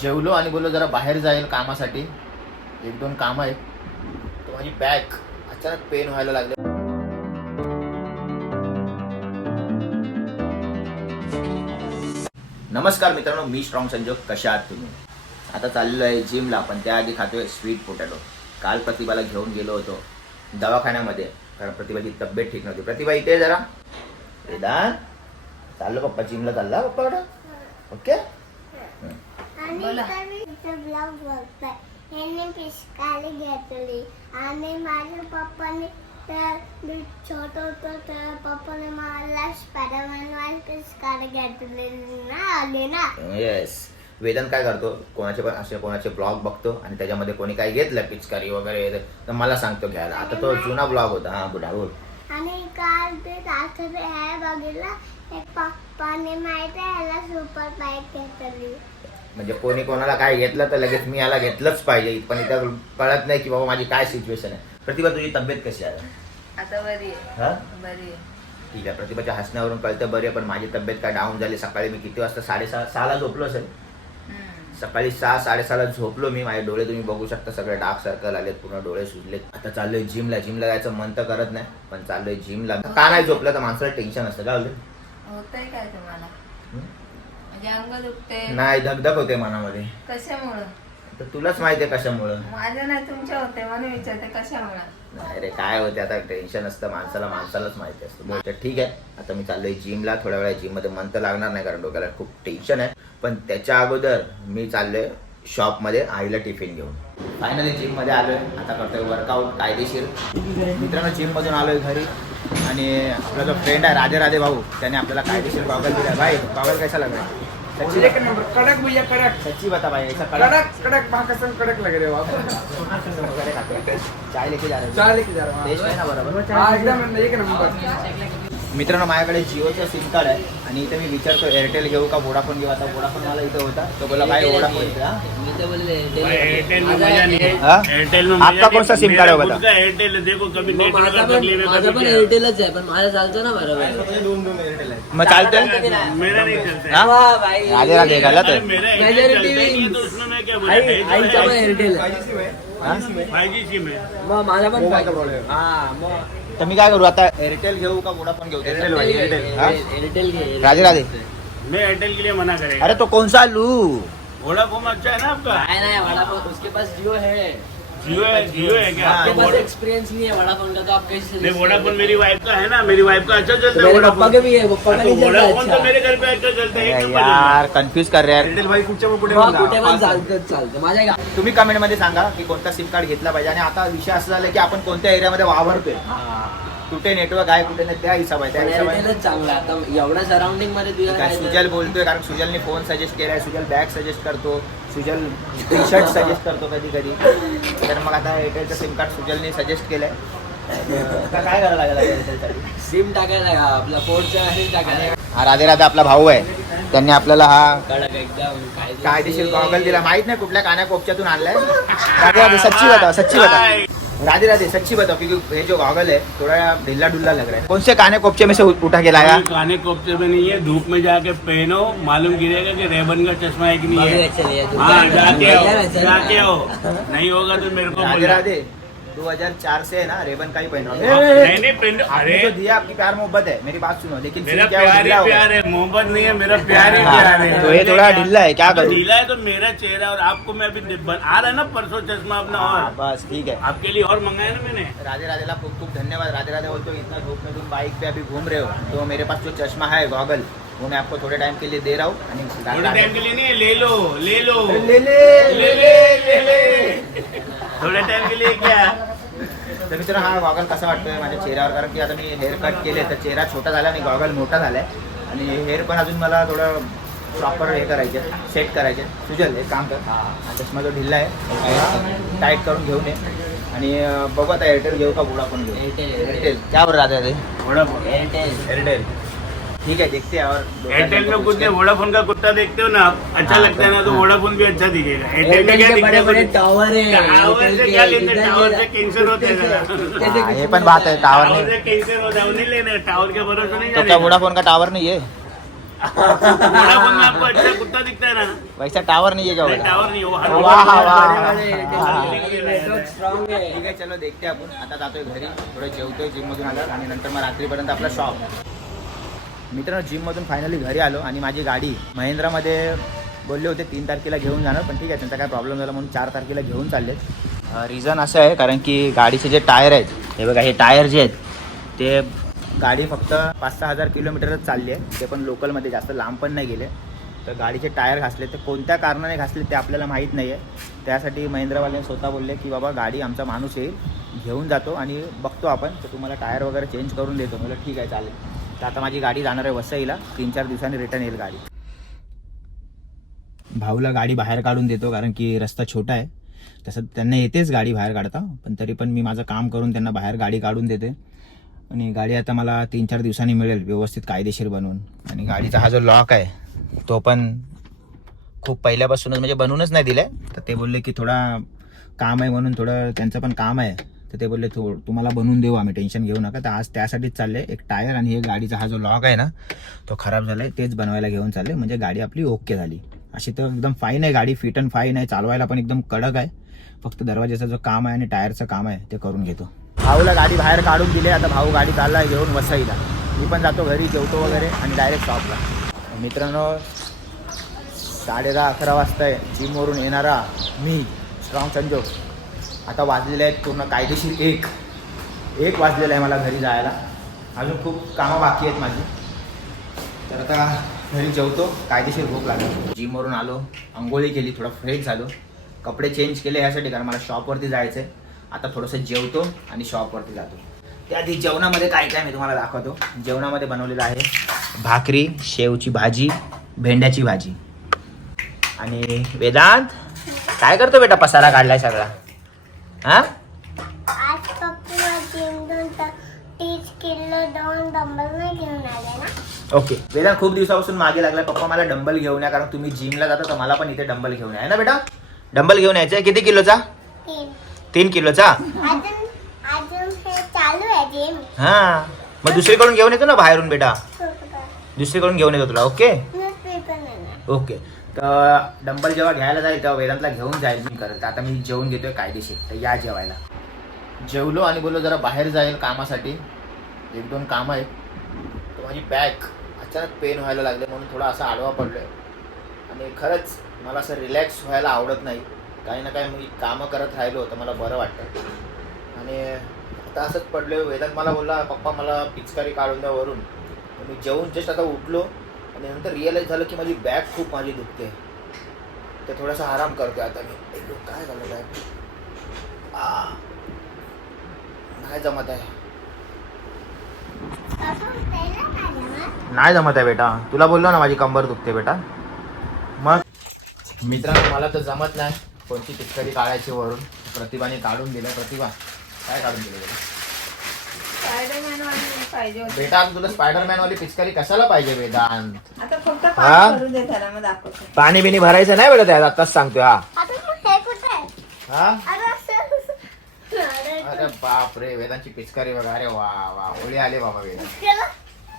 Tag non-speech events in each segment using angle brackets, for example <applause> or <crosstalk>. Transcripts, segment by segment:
जेवलो आणि बोललो जरा बाहेर जाईल कामासाठी. एक दोन कामं आहेत. तर माझी बॅग अचानक पेन व्हायला लागले. नमस्कार मित्रांनो मी स्ट्रॉंग संजोग. कशा आहात तुम्ही? आता चाललेलो आहे जिमला पण त्याआधी खातोय स्वीट पोटॅटो काल प्रतिभाला घेऊन गेलो होतो दवाखान्यामध्ये. कारण प्रतिभाची तब्येत ठीक नव्हती. प्रतिभा इथे जरा. वेदांत चाललो पप्पा जिमला चालला पप्पा ओके? आणि बोला. तर मी तिचं ब्लॉग बघताय. ह्याने पिचकारी घेतली. आणि माझ्या पप्पाने तर मी छोट होतो तर पप्पाने मला स्पायडरमॅन पिचकारी घेतली. ना आली ना? येस वेदन काय करतो? कोणाचे पण असे कोणाचे ब्लॉग बघतो आणि त्याच्यामध्ये कोणी काय घेतलं पिचकारी वगैरे तर मला सांगतो घ्यायला. आता तो जुना ब्लॉग होता. हा बोल आणि काल ते दाखवते हे बघितलं. एक पप्पाने माहिती आहे ह्याला सुपर बाईक घेतली. म्हणजे कोणी कोणाला काय घेतलं तर लगेच मी याला घेतलंच पाहिजे. पण इथं कळत नाही की बाबा माझी काय सिच्युएशन आहे. प्रतिभा तुझी तब्येत कशी आहे? आता बरी आहे. हा? बरी आहे. ठीक आहे प्रतिभाच्या हसण्यावरून कळतं बरे पण माझी तब्येत काय डाऊन झाली? सकाळी मी किती वाजता साडेसहा सहाला झोपलो असेल. सकाळी सहा साडेसहाला झोपलो मी. माझे डोळे तुम्ही बघू शकता सगळे डार्क सर्कल आलेत पूर्ण डोळे सुजलेत. आता चाललोय जिमला जिमला जायचं मन तर करत नाही पण चाललोय जिमला का नाही झोपलं? तर माणसाला टेन्शन असतं बोलते होतंय काय तुम्हाला? म्हणजे अंग दुखते नाही धगधग होते मनामध्ये. कशामुळं? तर तुलाच माहिती आहे कशामुळं. माझ्या नाही तुमच्या होते म्हणून विचारते कशामुळं? नाही रे काय होते आता? टेन्शन असतं. माणसाला माणसालाच माहिती असतं. बरं, तर ठीक आहे. आता मी चाललोय जिमला थोड्या वेळा जिममध्ये मन तर लागणार नाही कारण डोक्याला खूप टेन्शन आहे. पण त्याच्या अगोदर मी चाललोय शॉपमध्ये आईला टिफिन घेऊन. फायनली जिममध्ये आलोय. आता करतोय वर्कआउट कायदेशीर. मित्रांनो जिम मधून आलोय घरी. आणि आपला जो फ्रेंड आहे राधे राधे भाऊ त्याने आपल्याला कायदेशीर गॉगल दिला भाई गॉगल कैसा है सच्ची एक नंबर कड़क भैया कड़क। सच्ची बता भाई ऐसा कड़क। कड़क वहाँ कसम कड़क लग रहे हो आप। चाय लेके जा रहे हो? चाय लेके जा रहा टेस्ट आहे ना बरोबर। हूँ हाँ एकदम एक नंबर। मित्रांनो माझ्याकडे जिओचं सिम कार्ड आहे. आणि इथे मी विचारतो एअरटेल घेऊ का वोडाफोन घेऊ? आता वोडाफोन मला इथे होता. तो बोला भाई वोडाफोन आपका कौन सा। सिम कार्ड है बता? खुद का एयरटेल है? देखो कभी माझा पण है क्या। एअरटेलच आहे पण माझं चालतं ना बरोबर. मग चालतंय? मेरा नहीं चलता? वा बाई. राधे राधे गलत है ही? है, क्या एअरटेल आहे हाँ? है? माझा पण मोबाईल का problem? हा मग तर मी काय करू आता? एअरटेल घेऊ का वोडाफोन घेऊ? एअरटेल भाई, एअरटेल. हाँ? एअरटेल घे राधे राधे मैं एयरटेल के लिए मना करेगा। अरे तो कौन सा लू? वोडाफोन अच्छा है ना आपका? काय नाही वडाफोन उसके पास जियो है। जियो है जियो है क्या? हाँ, आपके आपका पास वोडा- एक्सपीरियंस नहीं है वडाफोन का तो आप कैसे नहीं वोडाफोन मेरी वाइफ का है ना मेरी वाइफ का अच्छा चलता तो है मेरे पप्पा के भी है पप्पा का तो नहीं चलता वोडाफोन तो अच्छा। मेरे घर पे अच्छा चलता है एक अरे नंबर यार कन्फ्युज कर रहे यार एअरटेल भाई कुठच्या पण कुठे मग पण कुठे पण जा. चालतं चालतं माझ्या गा- तुम्ही कमेंटमध्ये सांगा की कोणता सिम कार्ड घेतला पाहिजे आणि आता विषय असं झाला की आपण कोणत्या एरियामध्ये वावरतोय? कुठे नेटवर्क आहे कुठे नाही त्या हिसाब आहे त्या चांगला. आता एवढ्या सराउंडिंगमध्ये सुजल बोलतोय कारण सुजलने फोन सजेस्ट केलाय सुजल बॅग सजेस्ट करतो. सुजल टी शर्ट सजेस्ट करतो कधी कधी. तर मग आता एअरटेलचं सिम कार्ड सुजलने सजेस्ट केलंय. आता काय करायला लागेल एअरटेलसाठी सिम टाकायला का आपला फोनचा हे टाकायला हा राधे राधे आपला भाऊ आहे. त्यांनी आपल्याला हा कडक एकदम काय कायदेशीर गॉगल दिला. माहीत नाही कुठल्या कान्या कोपच्यातून आणलाय. <laughs> राधे राधे सच्ची बता सच्ची बता राधे राधे सच्ची बताओ क्योंकि ये जो गॉगल है थोड़ा ढिल्ला डुल्ला लग रहा है। कौन से काने कोपचे में से उठा के लाया? काने कोपचे में नहीं है धूप में जाके पहनो मालूम गिरेगा कि रेबन का चश्मा है। कि नहीं है हाँ जाके आओ <laughs> नहीं होगा तो मेरे को राधे। राधे 2004 से है ना रेबन का ही पहन रहा हाँ, हूँ नहीं नहीं पहन अरे। जो दिया आपकी प्यार मोहब्बत है मेरी बात सुनो लेकिन मेरा प्यार ही हो? प्यार है मोहब्बत नहीं है मेरा प्यार ही हाँ, प्यार है। तो ये थोड़ा ढीला है, क्या करूँ? ढीला है तो मेरा चेहरा और आपको मैं अभी दे- बन- आ रहा है ना परसों चश्मा अपना हाँ, और? बस ठीक है। आपके लिए और मंगाया ना मैंने? राधे राधेला खूप खूप धन्यवाद। राधे राधे बोलतो इतना धूप में तुम बाइक पे अभी घूम रहे हो तो मेरे पास जो चश्मा है गॉगल वो मैं आपको थोड़े टाइम के लिए दे रहा हूँ। थोड़े टाइम के लिए नहीं है ले लो ले लो ले ले ले ले। ले। तर हा गॉगल कसा वाटतोय माझ्या चेहऱ्यावर? कारण की आता मी हेअर कट केले तर चेहरा छोटा झाला आणि गॉगल मोठा झालाय. आणि हेअर पण अजून मला थोडं प्रॉपर हे करायचे सेट करायचे. सुजल एक काम कर. हा. चष्मा जो ढिल्ला आहे टाईट करून घेऊन ये आणि बघू आता एअरटेल घेऊ का वोडाफोन घेऊ? एअरटेल, एअरटेल क्या बोल रहा था वोडाफोन एअरटेल एयरटेल ठीक है देखते हैं और एयरटेल में कुत्ते वोडाफोन का कुत्ता देखते हो ना आप अच्छा हाँ, लगता है ना तो वोडाफोन भी अच्छा दिखेगा। एयरटेल में क्या दिखता है टावर <laughs> है टावर से क्या लेते टावर ये- से कैंसर होते हैं जरा। कैसे <laughs> ये कुछ पण बात है टावर टावर नहीं से कैंसर होता है नहीं लेना टावर के भरोसे नहीं तो क्या। वोडाफोन का टावर नहीं है? वोडाफोन में आपको अच्छा कुत्ता दिखता है ना। वैसा टावर नहीं है क्या? टावर नहीं वाह, वाह, स्ट्रॉंग आहे ठीक आहे चलो देखते आपण. आता जातोय घरी. थोडं जेवतोय जिम मधून आलं आणि नंतर मग रात्रीपर्यंत आपला शॉप मित्रांनो जिममधून फायनली घरी आलो आणि माझी गाडी महिंद्रामध्ये बोलले होते तीन तारखेला घेऊन जाणार पण ठीक आहे त्यांचा काय प्रॉब्लेम झाला म्हणून चार तारखेला घेऊन चालले रिझन असं आहे कारण की गाडीचे जे टायर आहेत हे बघा हे टायर जे आहेत ते गाडी फक्त पाच सहा हजार किलोमीटरच चालली आहे. ते पण लोकलमध्ये जास्त लांब पण नाही गेले. तर गाडीचे टायर घासले तर कोणत्या कारणाने घासले ते आपल्याला माहीत नाही आहे त्यासाठी महिंद्रावाले स्वतः बोलले की बाबा गाडी आमचा माणूस येईल घेऊन जातो आणि बघतो आपण तर तुम्हाला टायर वगैरे चेंज करून देतो. मला ठीक आहे चालेल. तर आता माझी गाडी जाणार आहे वसईला. तीन चार दिवसांनी रिटर्न येईल गाडी. भाऊला गाडी बाहेर काढून देतो कारण की रस्ता छोटा आहे. तसं त्यांना येतेच गाडी बाहेर काढता पण तरी पण मी माझं काम करून त्यांना बाहेर गाडी काढून देते. आणि गाडी आता मला तीन चार दिवसांनी मिळेल व्यवस्थित कायदेशीर बनवून. आणि गाडीचा हा जो लॉक आहे तो पण खूप पहिल्यापासूनच म्हणजे बनवूनच नाही दिलाय. तर ते बोलले की थोडा काम आहे म्हणून थोडं त्यांचं पण काम आहे. तर ते बोलले थो तुम्हाला बनवून देऊ आम्ही टेन्शन घेऊ नका. तर आज त्यासाठीच चालले. एक टायर आणि हे गाडीचा हा जो लॉक आहे ना तो खराब झालाय. तेच बनवायला घेऊन चालले. म्हणजे गाडी आपली ओके झाली. अशी तर एकदम फाईन आहे गाडी फिट अँड फाईन आहे. चालवायला पण एकदम कडक आहे. फक्त दरवाजाचं जो काम आहे आणि टायरचं काम आहे ते करून घेतो. भाऊला गाडी बाहेर काढून दिली. आता भाऊ गाडी चाललाय घेऊन वसईला. मी पण जातो घरी जेवतो वगैरे आणि डायरेक्ट शॉपला मित्रांनो साडे दहा अकरा वाजता आहे जिमवरून येणारा मी स्ट्रॉंग संजोग. आता वाजलेले आहेत पूर्ण कायदेशीर एक. एक वाजलेलं आहे मला घरी जायला. अजून खूप कामं बाकी आहेत माझी. तर आता घरी जेवतो. कायदेशीर भूक लागली. जिमवरून आलो. आंघोळी केली थोडं फ्रेश झालो. कपडे चेंज केले यासाठी कारण मला शॉपवरती जायचं आहे आता थोडंसं जेवतो आणि शॉपवरती जातो. त्याआधी जेवणामध्ये काय काय मी तुम्हाला दाखवतो. जेवणामध्ये बनवलेलं आहे भाकरी शेवची भाजी भेंड्याची भाजी. आणि वेदांत काय करतो बेटा पसारा काढलाय सगळा? हा? आज पप्पा जिम दोन तीस किलो दोन डंबल नाही घेऊन आले ना? ओके. वेदांत खूप दिवसापासून मागे लागलाय. पप्पा मला डंबल घेऊन या कारण तुम्ही जिमला जाता तर मला पण इथे डंबल घेऊन या. है ना बेटा? डंबल घेऊन यायचं किती किलोचा? तीन. तीन किलोचा? अजून अजून हे चालू आहे जिम हा. मग दुसरीकडून घेऊन येतो ना बाहेरून बेटा? दुसरीकडून घेऊन येतो तुला ओके? न्यूजपेपर नाही ना? ओके. तर डंबल जेव्हा घ्यायला जाईल तेव्हा वेदांतला घेऊन जाईल मी करत तर आता मी जेवून घेतोय कायदेशीर. तर या जेवायला. जेवलो आणि बोललो जरा बाहेर जाईल कामासाठी. एक दोन कामं आहेत. तर माझी बॅक अचानक पेन व्हायला लागले म्हणून थोडा असा आडवा पडलोय. आणि खरंच मला असं रिलॅक्स व्हायला आवडत नाही. काही ना काही मी कामं करत राहिलो तर मला बरं वाटतं. आणि आता असंच पडलोय. वेदांत मला बोलला पप्पा मला पिचकारी काढून द्या वरून. मी जेवून जस्ट आता उठलो. आणि नंतर रिअलाईज झालं की माझी बॅक खूप माझी दुखते. तर थोडासा आराम करतोय आता मी. एक लोक काय झालं बॅक नाही जमत आहे. नाही जमत आहे बेटा. तुला बोललो ना माझी कंबर दुखते बेटा. मग? मित्रांनो मला तर जमत नाही. कोणती पिचकारी काढायची वरून? प्रतिभाने काढून दिलं. प्रतिभा काय काढून दिलं बेटा? स्पायडरमॅन वाली पाहिजे होती. बेटा तुला स्पायडरमॅन वाली पिचकारी कशाला पाहिजे वेदांत? आता फक्त हा? पाच करू दे त्याला मग दाखवतो. पाणी बिनी भरायचं नाही बेटा त्यात आत्ताच सांगतोय हा. आता मग हे कुठे आहे? हा? अरे असं अरे अरे बाप रे वेदांची पिचकारी बघा अरे वा वा ओळी आले बाबा वेदांत. केलं?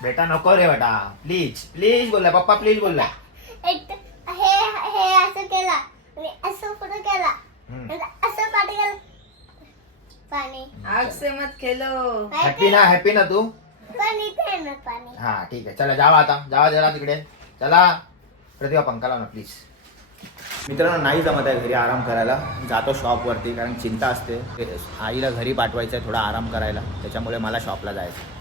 बेटा नको रे बेटा प्लीज प्लीज बोलला पप्पा प्लीज बोलला. एक तर हे हे असं केलं आणि असं पुढे केला. हम्म. आणि असं पाठी गेलं पाणी. आग से मत खेलो. हॅपी ना हॅपी ना तू? पण इथे आहे ना पाणी. हा ठीक आहे. चला जावा आता. जावा जरा तिकडे. चला. प्रतिभा पंखा लाव ना प्लीज मित्रांनो नाही जमत आहे घरी आराम करायला. जातो शॉपवरती कारण चिंता असते. आईला घरी पाठवायचं आहे थोडा आराम करायला. त्याच्यामुळे मला शॉपला जायचं